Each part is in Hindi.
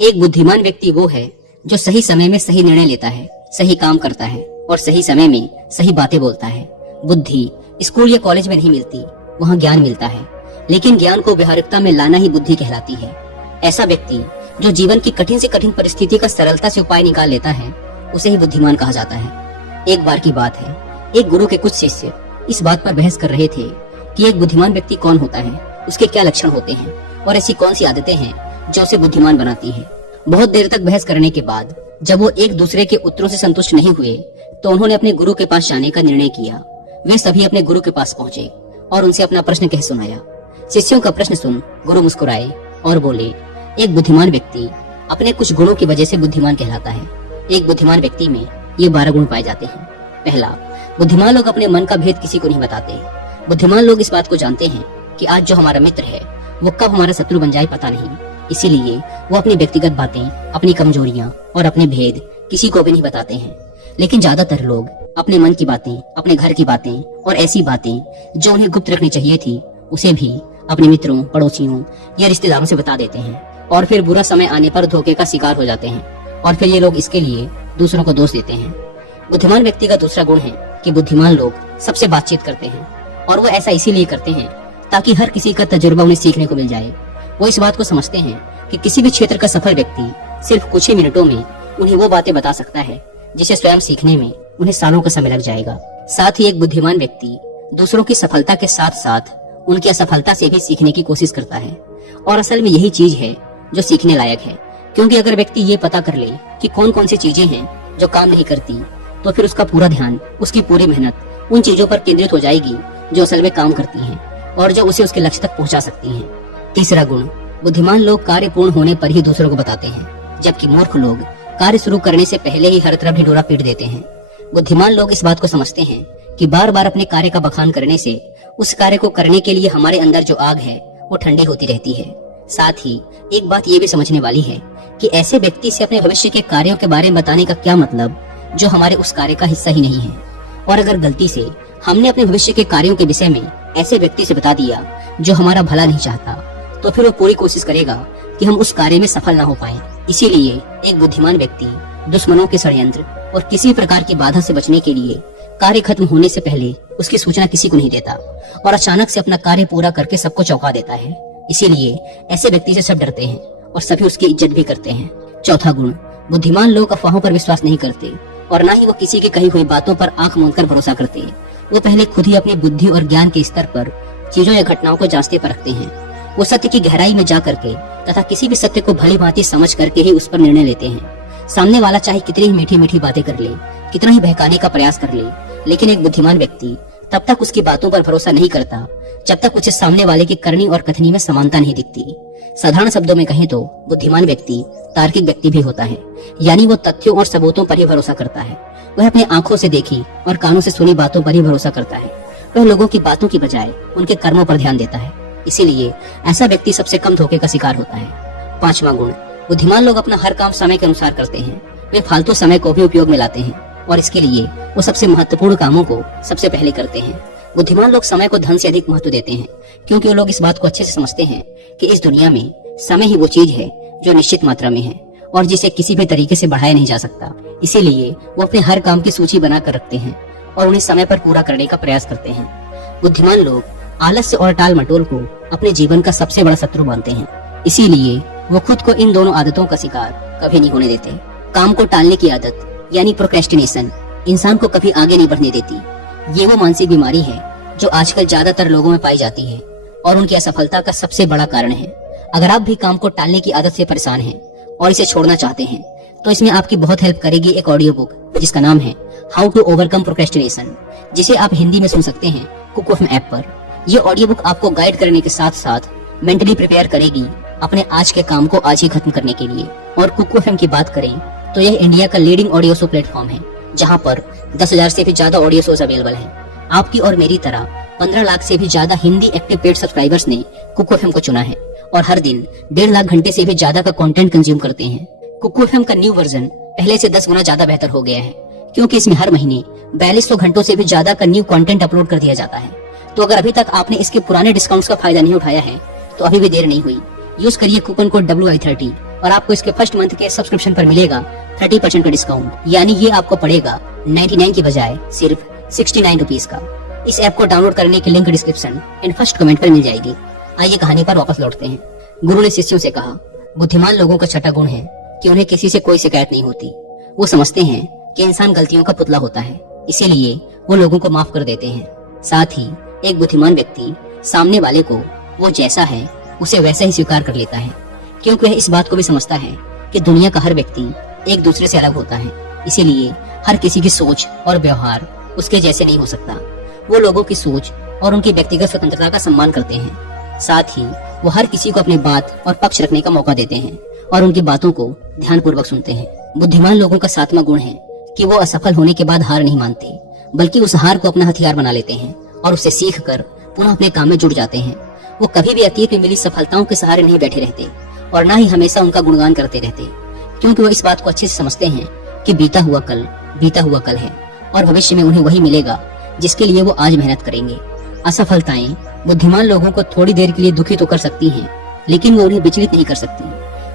एक बुद्धिमान व्यक्ति वो है जो सही समय में सही निर्णय लेता है, सही काम करता है और सही समय में सही बातें बोलता है। बुद्धि स्कूल या कॉलेज में नहीं मिलती, वहाँ ज्ञान मिलता है, लेकिन ज्ञान को व्यवहारिकता में लाना ही बुद्धि कहलाती है। ऐसा व्यक्ति जो जीवन की कठिन से कठिन परिस्थिति का सरलता से उपाय निकाल लेता है, उसे ही बुद्धिमान कहा जाता है। एक बार की बात है, एक गुरु के कुछ शिष्य इस बात पर बहस कर रहे थे कि एक बुद्धिमान व्यक्ति कौन होता है, उसके क्या लक्षण होते हैं और ऐसी कौन सी आदतें हैं जो उसे बुद्धिमान बनाती है। बहुत देर तक बहस करने के बाद जब वो एक दूसरे के उत्तरों से संतुष्ट नहीं हुए तो उन्होंने अपने गुरु के पास जाने का निर्णय किया। वे सभी अपने गुरु के पास पहुंचे और उनसे अपना प्रश्न कह सुनाया। शिष्यों का प्रश्न सुन गुरु मुस्कुराए और बोले, एक बुद्धिमान व्यक्ति अपने कुछ गुणों की वजह से बुद्धिमान कहलाता है। एक बुद्धिमान व्यक्ति में ये 12 गुण पाए जाते हैं। पहला, बुद्धिमान लोग अपने मन का भेद किसी को नहीं बताते। बुद्धिमान लोग इस बात को जानते हैं कि आज जो हमारा मित्र है वो कब हमारा शत्रु बन जाए पता नहीं, इसीलिए वो अपनी व्यक्तिगत बातें, अपनी कमजोरियां और अपने भेद किसी को भी नहीं बताते हैं। लेकिन ज्यादातर लोग अपने मन की बातें, अपने घर की बातें और ऐसी बातें जो उन्हें गुप्त रखनी चाहिए थी उसे भी अपने मित्रों, पड़ोसियों या रिश्तेदारों से बता देते हैं और फिर बुरा समय आने पर धोखे का शिकार हो जाते हैं और फिर ये लोग इसके लिए दूसरों को दोष देते हैं। बुद्धिमान व्यक्ति का दूसरा गुण है कि बुद्धिमान लोग सबसे बातचीत करते हैं और वो ऐसा इसीलिए करते हैं ताकि हर किसी का तजुर्बा उन्हें सीखने को मिल जाए। वो इस बात को समझते हैं कि किसी भी क्षेत्र का सफल व्यक्ति सिर्फ कुछ ही मिनटों में उन्हें वो बातें बता सकता है जिसे स्वयं सीखने में उन्हें सालों का समय लग जाएगा। साथ ही एक बुद्धिमान व्यक्ति दूसरों की सफलता के साथ साथ उनकी असफलता से भी सीखने की कोशिश करता है और असल में यही चीज है जो सीखने लायक है, क्योंकि अगर व्यक्ति ये पता कर ले कि कौन कौन सी चीजें हैं जो काम नहीं करती तो फिर उसका पूरा ध्यान, उसकी पूरी मेहनत उन चीजों पर केंद्रित हो जाएगी जो असल में काम करती हैं और जो उसे उसके लक्ष्य तक पहुंचा सकती हैं। तीसरा गुण, बुद्धिमान लोग कार्य पूर्ण होने पर ही दूसरों को बताते हैं, जबकि मूर्ख लोग कार्य शुरू करने से पहले ही हर तरफ ढिंढोरा पीट देते हैं। बुद्धिमान लोग इस बात को समझते हैं कि बार बार अपने कार्य का बखान करने से उस कार्य को करने के लिए हमारे अंदर जो आग है वो ठंडी होती रहती है। साथ ही एक बात ये भी समझने वाली है कि ऐसे व्यक्ति से अपने भविष्य के कार्यों के बारे में बताने का क्या मतलब जो हमारे उस कार्य का हिस्सा ही नहीं है। और अगर गलती से हमने अपने भविष्य के कार्यों के विषय में ऐसे व्यक्ति से बता दिया जो हमारा भला नहीं चाहता तो फिर वो पूरी कोशिश करेगा कि हम उस कार्य में सफल ना हो पाए। इसीलिए एक बुद्धिमान व्यक्ति दुश्मनों के षड्यंत्र और किसी प्रकार की बाधा से बचने के लिए कार्य खत्म होने से पहले उसकी सूचना किसी को नहीं देता और अचानक से अपना कार्य पूरा करके सबको चौंका देता है। इसीलिए ऐसे व्यक्ति से सब डरते हैं और सभी उसकी इज्जत भी करते हैं। चौथा गुण, बुद्धिमान लोग अफवाहों पर विश्वास नहीं करते और न ही वो किसी की कही हुई बातों पर आंख मूंद कर भरोसा करते। वो पहले खुद ही अपनी बुद्धि और ज्ञान के स्तर पर चीजों या घटनाओं को जांचते परखते हैं। वो सत्य की गहराई में जा करके तथा किसी भी सत्य को भली भांति समझ करके ही उस पर निर्णय लेते हैं। सामने वाला चाहे कितनी ही मीठी मीठी बातें कर ले, कितना ही बहकाने का प्रयास कर ले, लेकिन एक बुद्धिमान व्यक्ति तब तक उसकी बातों पर भरोसा नहीं करता जब तक उसे सामने वाले की करनी और कथनी में समानता नहीं दिखती। साधारण शब्दों में कहें तो बुद्धिमान व्यक्ति तार्किक व्यक्ति भी होता है, यानी वो तथ्यों और सबूतों पर ही भरोसा करता है। वह अपने आंखों से देखी और कानों से सुनी बातों पर ही भरोसा करता है। वह लोगों की बातों की बजाय उनके कर्मों पर ध्यान देता है। इसीलिए ऐसा व्यक्ति सबसे कम धोखे का शिकार होता है। पांचवा गुण, बुद्धिमान लोग अपना हर काम समय के अनुसार करते हैं। वे फालतू समय को भी उपयोग में लाते हैं और इसके लिए वो सबसे महत्वपूर्ण कामों को सबसे पहले करते हैं। बुद्धिमान लोग समय को धन से अधिक महत्व देते हैं, क्योंकि वो लोग इस बात को अच्छे से समझते हैं कि इस दुनिया में समय ही वो चीज है जो निश्चित मात्रा में है और जिसे किसी भी तरीके से बढ़ाया नहीं जा सकता। इसीलिए वो अपने हर काम की सूची बना कर रखते हैं और उन्हें समय पर पूरा करने का प्रयास करते हैं। बुद्धिमान लोग आलस्य और टाल मटोल को अपने जीवन का सबसे बड़ा शत्रु मानते हैं। इसीलिए वो खुद को इन दोनों आदतों का शिकार कभी नहीं होने देते। काम को टालने की आदत यानी प्रोक्रेस्टिनेशन इंसान को कभी आगे नहीं बढ़ने देती। ये वो मानसिक बीमारी है जो आजकल ज्यादातर लोगों में पाई जाती है और उनकी असफलता का सबसे बड़ा कारण है। अगर आप भी काम को टालने की आदत से परेशान हैं और इसे छोड़ना चाहते हैं तो इसमें आपकी बहुत हेल्प करेगी एक ऑडियो बुक जिसका नाम है हाउ टू ओवरकम प्रोक्रेस्टिनेशन, जिसे आप हिंदी में सुन सकते हैं कुकूएफएम ऐप पर। यह ऑडियो बुक आपको गाइड करने के साथ साथ मेंटली प्रिपेयर करेगी अपने आज के काम को आज ही खत्म करने के लिए। और कुकूएफएम की बात करें तो यह इंडिया का लीडिंग ऑडियो शो प्लेटफॉर्म है जहां पर 10,000 से भी ज्यादा ऑडियो शोज अवेलेबल हैं। आपकी और मेरी तरह 15 लाख से भी ज्यादा हिंदी एक्टिव पेड सब्सक्राइबर्स ने कुकूएफएम को चुना है और हर दिन 1.5 लाख घंटे से भी ज्यादा का कंटेंट कंज्यूम करते हैं। कुकूएफएम का न्यू वर्जन पहले से 10 गुना ज्यादा बेहतर हो गया है, क्योंकि इसमें हर महीने 4200 घंटों से भी ज्यादा का न्यू कंटेंट अपलोड कर दिया जाता है। तो अगर अभी तक आपने इसके पुराने डिस्काउंट्स का फायदा नहीं उठाया है तो अभी भी देर नहीं हुई। यूज करिए कूपन कोड WI30 और आपको इसके फर्स्ट मंथ के सब्सक्रिप्शन पर मिलेगा 30% का डिस्काउंट, यानी ये आपको पड़ेगा 99 की बजाय सिर्फ 69 रुपीज का। इस ऐप को डाउनलोड करने की link description and first comment पर मिल जाएगी। आइए कहानी पर वापस लौटते हैं। गुरु ने शिष्यों से कहा, बुद्धिमान लोगों का छठा गुण है कि उन्हें किसी से कोई शिकायत नहीं होती। वो समझते हैं कि इंसान गलतियों का पुतला होता है, इसीलिए वो लोगों को माफ कर देते हैं। साथ ही एक बुद्धिमान व्यक्ति सामने वाले को वो जैसा है उसे वैसा ही स्वीकार कर लेता है, क्योंकि वह इस बात को भी समझता है कि दुनिया का हर व्यक्ति एक दूसरे से अलग होता है, इसीलिए हर किसी की सोच और व्यवहार उसके जैसे नहीं हो सकता। वो लोगों की सोच और उनकी व्यक्तिगत स्वतंत्रता का सम्मान करते हैं। साथ ही वो हर किसी को अपनी बात और पक्ष रखने का मौका देते हैं और उनकी बातों को ध्यानपूर्वक सुनते हैं। बुद्धिमान लोगों का सातवां गुण है कि वो असफल होने के बाद हार नहीं मानते, बल्कि उस हार को अपना हथियार बना लेते हैं और उसे सीख कर पुनः अपने काम में जुट जाते हैं। वो कभी भी अतीत में मिली सफलताओं के सहारे नहीं बैठे रहते और न ही हमेशा उनका गुणगान करते रहते, क्योंकि वो इस बात को अच्छे से समझते हैं कि बीता हुआ कल है और भविष्य में उन्हें वही मिलेगा जिसके लिए वो आज मेहनत करेंगे। असफलताएं बुद्धिमान लोगों को थोड़ी देर के लिए दुखी तो कर सकती हैं, लेकिन वो उन्हें विचलित नहीं कर सकती,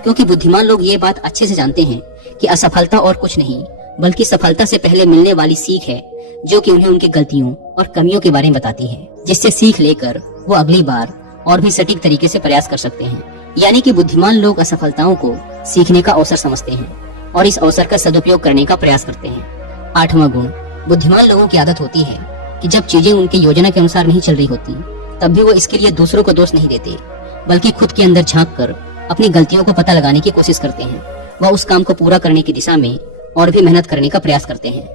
क्योंकि बुद्धिमान लोग ये बात अच्छे से जानते हैं कि असफलता और कुछ नहीं बल्कि सफलता से पहले मिलने वाली सीख है, जो कि उन्हें उनकी गलतियों और कमियों के बारे में बताती है, जिससे सीख लेकर वो अगली बार और भी सटीक तरीके से प्रयास कर सकते हैं। यानी कि बुद्धिमान लोग असफलताओं को सीखने का अवसर समझते हैं और इस अवसर का सदुपयोग करने का प्रयास करते हैं। आठवां गुण, बुद्धिमान लोगों की आदत होती है कि जब चीजें उनके योजना के अनुसार नहीं चल रही होती, तब भी वो इसके लिए दूसरों को दोष नहीं देते, बल्कि खुद के अंदर झांक कर अपनी गलतियों को पता लगाने की कोशिश करते हैं। वह उस काम को पूरा करने की दिशा में और भी मेहनत करने का प्रयास करते हैं।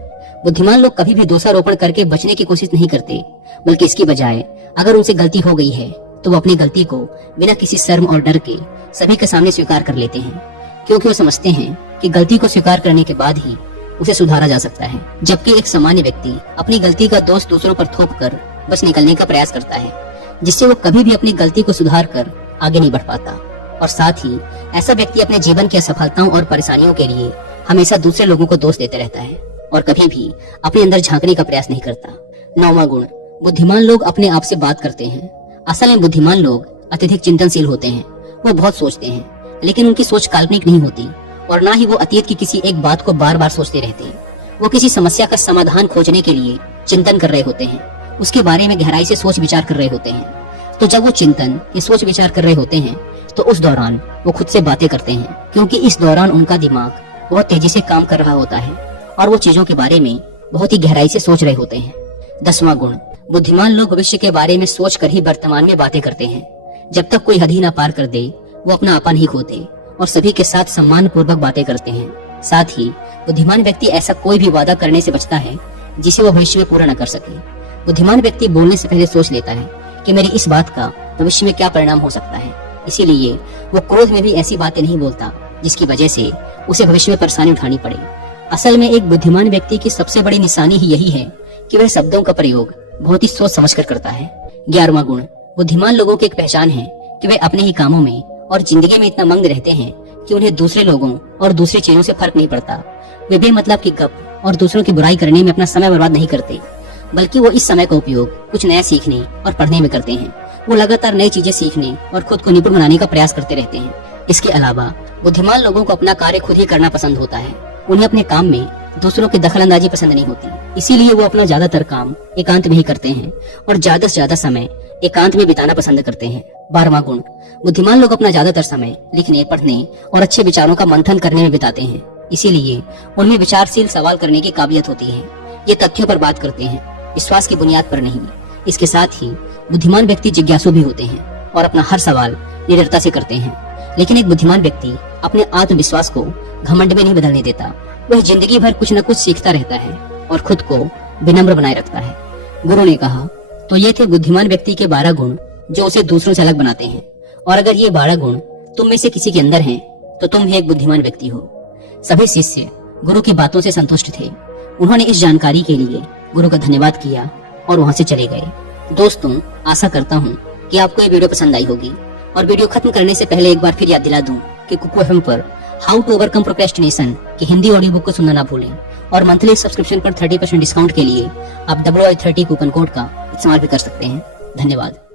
बुद्धिमान लोग कभी भी दोषारोपण करके बचने की कोशिश नहीं करते, बल्कि इसकी बजाय अगर उनसे गलती हो गई है तो वो अपनी गलती को बिना किसी शर्म और डर के सभी के सामने स्वीकार कर लेते हैं, क्योंकि वो समझते हैं कि गलती को स्वीकार करने के बाद ही उसे सुधारा जा सकता है। जबकि एक सामान्य व्यक्ति अपनी गलती का दोष दूसरों पर थोप कर बस निकलने का प्रयास करता है, जिससे वो कभी भी अपनी गलती को सुधार कर आगे नहीं बढ़ पाता। और साथ ही ऐसा व्यक्ति अपने जीवन की असफलताओं और परेशानियों के लिए हमेशा दूसरे लोगों को दोष देते रहता है और कभी भी अपने अंदर झांकने का प्रयास नहीं करता। नौवां गुण, बुद्धिमान लोग अपने आप से बात करते हैं। असल में बुद्धिमान लोग अत्यधिक चिंतनशील होते हैं। वो बहुत सोचते हैं, लेकिन उनकी सोच काल्पनिक नहीं होती और ना ही वो अतीत की किसी एक बात को बार बार सोचते रहते हैं। वो किसी समस्या का समाधान खोजने के लिए चिंतन कर रहे होते हैं, उसके बारे में गहराई से सोच विचार कर रहे होते हैं। तो जब वो चिंतन या सोच विचार कर रहे होते हैं तो उस दौरान वो खुद से बातें करते हैं, क्योंकि इस दौरान उनका दिमाग बहुत तेजी से काम कर रहा होता है और वो चीजों के बारे में बहुत ही गहराई से सोच रहे होते हैं। 10वां गुण, बुद्धिमान लोग भविष्य के बारे में सोच कर ही वर्तमान में बातें करते हैं। जब तक कोई हद ही ना पार कर दे, वो अपना अपन ही खोते और सभी के साथ सम्मान पूर्वक बातें करते हैं। साथ ही बुद्धिमान व्यक्ति ऐसा कोई भी वादा करने से बचता है जिसे वो भविष्य में पूरा न कर सके। बुद्धिमान व्यक्ति बोलने से पहले सोच लेता है कि मेरी इस बात का भविष्य में क्या परिणाम हो सकता है, इसीलिए वो क्रोध में भी ऐसी बातें नहीं बोलता जिसकी वजह से उसे भविष्य में परेशानी उठानी पड़े। असल में एक बुद्धिमान व्यक्ति की सबसे बड़ी निशानी ही यही है कि वह शब्दों का प्रयोग बहुत ही सोच समझकर करता है। 11वां गुण, बुद्धिमान लोगों की एक पहचान है कि वे अपने ही कामों में और जिंदगी में इतना मग्न रहते हैं कि उन्हें दूसरे लोगों और दूसरी चीजों से फर्क नहीं पड़ता। वे बेमतलब की गप और दूसरों की बुराई करने में अपना समय बर्बाद नहीं करते, बल्कि वो इस समय का उपयोग कुछ नया सीखने और पढ़ने में करते हैं। वो लगातार नई चीजें सीखने और खुद को निपुण बनाने का प्रयास करते रहते हैं। इसके अलावा बुद्धिमान लोगों को अपना कार्य खुद ही करना पसंद होता है। उन्हें अपने काम में दूसरों की दखलंदाजी पसंद नहीं होती, इसीलिए वो अपना ज्यादातर काम एकांत में ही करते हैं और ज्यादा से ज्यादा समय एकांत में बिताना पसंद करते हैं। 12वां गुण, बुद्धिमान लोग अपना ज्यादातर समय लिखने, पढ़ने और अच्छे विचारों का मंथन करने में बिताते हैं, इसीलिए उनमें विचारशील सवाल करने की काबिलियत होती है। ये तथ्यों पर बात करते हैं, विश्वास की बुनियाद पर नहीं। इसके साथ ही बुद्धिमान व्यक्ति जिज्ञासु भी होते हैं और अपना हर सवाल निडरता से करते हैं। लेकिन एक बुद्धिमान व्यक्ति अपने आत्मविश्वास को घमंड में नहीं बदलने देता। वह जिंदगी भर कुछ न कुछ सीखता रहता है और खुद को विनम्र बनाए रखता है। गुरु ने कहा, तो ये थे बुद्धिमान व्यक्ति के 12 गुण जो उसे दूसरों से अलग बनाते हैं। और अगर ये 12 गुण तुम में से किसी के अंदर हैं, तो तुम भी एक बुद्धिमान व्यक्ति हो। सभी शिष्य गुरु की बातों से संतुष्ट थे। उन्होंने इस जानकारी के लिए गुरु का धन्यवाद किया और वहां से चले गए। दोस्तों, आशा करता हूँ कि आपको ये वीडियो पसंद आई होगी। और वीडियो खत्म करने से पहले एक बार फिर याद दिला दूं कि कुकू FM पर हाउ टू ओवरकम प्रोक्रेस्टिनेशन की हिंदी ऑडियो बुक को सुनना ना भूलें। और मंथली सब्सक्रिप्शन पर 30% डिस्काउंट के लिए आप WI30 कूपन कोड का इस्तेमाल भी कर सकते हैं। धन्यवाद।